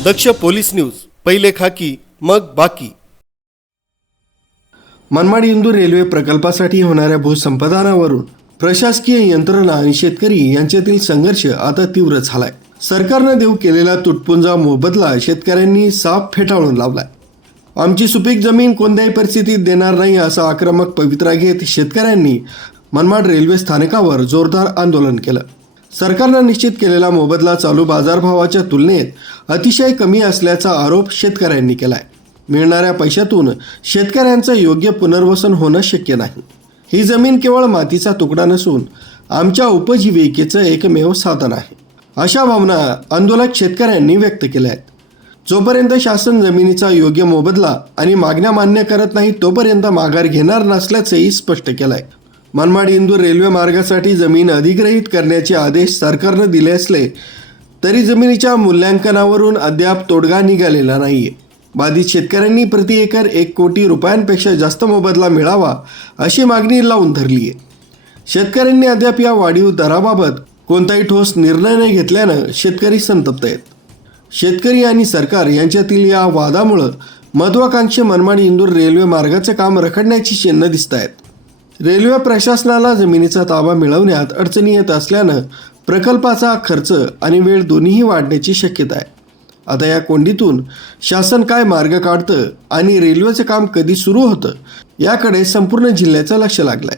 दक्ष police news, पहिले खाकी मग बाकी। मनमाड इंदूर रेल्वे प्रकल्पासाठी होणाऱ्या भूसंपादनावरून प्रशासकीय यंत्रणा आणि शेतकरी यांच्यातील संघर्ष आता तीव्र झालाय। सरकारने देऊ केलेला तुटपुंजा मोबदला शेतकऱ्यांनी साफ फेटाळून लावलाय। आमची सुपीक जमीन कोणत्याही परिस्थितीत देणार नाही असा आक्रमक पवित्रा घेत शेतकऱ्यांनी मनमाड रेल्वे स्थानकावर जोरदार आंदोलन केलं। सरकारने निश्चित केलेला मोबदला चालू बाजारभावाच्या तुलनेत अतिशय कमी असल्याचा आरोप शेतकऱ्यांनी केलाय। मिळणाऱ्या पैशातून शेतकऱ्यांचं योग्य पुनर्वसन होणं शक्य नाही। ही जमीन केवळ मातीचा तुकडा नसून आमच्या उपजीविकेचं एकमेव साधन आहे, अशा भावना आंदोलक शेतकऱ्यांनी व्यक्त केल्या आहेत। जोपर्यंत शासन जमिनीचा योग्य मोबदला आणि मागण्या मान्य करत नाही तोपर्यंत माघार घेणार नसल्याचंही स्पष्ट केलंय। मनमाड इंदूर रेल्वे मार्गासाठी जमीन अधिग्रहित करण्याचे आदेश सरकारने दिले असले तरी जमिनीच्या मूल्यांकनावरून अद्याप तोडगा निघालेला नाहीये। बाधित शेतकऱ्यांनी प्रति एकर 1 कोटी रुपयांपेक्षा जास्त मोबदला मिळावा अशी मागणी लावून धरली आहे। शेतकऱ्यांनी अद्याप या वाढीव दराबाबत कोणताही ठोस निर्णय न घेतल्यानं शेतकरी संतप्त आहेत। शेतकरी आणि सरकार यांच्यातील या वादामुळे महत्त्वाकांक्षी मनमाड इंदूर रेल्वे मार्गाचे काम रखडण्याची चिन्ह दिसत आहेत। रेल्वे प्रशासनाला जमिनीचा ताबा मिळवण्यात अडचणी येत असल्यानं प्रकल्पाचा खर्च आणि वेळ दोन्हीही वाढण्याची शक्यता आहे। आता या कोंडीतून शासन काय मार्ग काढतं आणि रेल्वेचं काम कधी सुरू होतं याकडे संपूर्ण जिल्ह्याचं लक्ष लागलंय।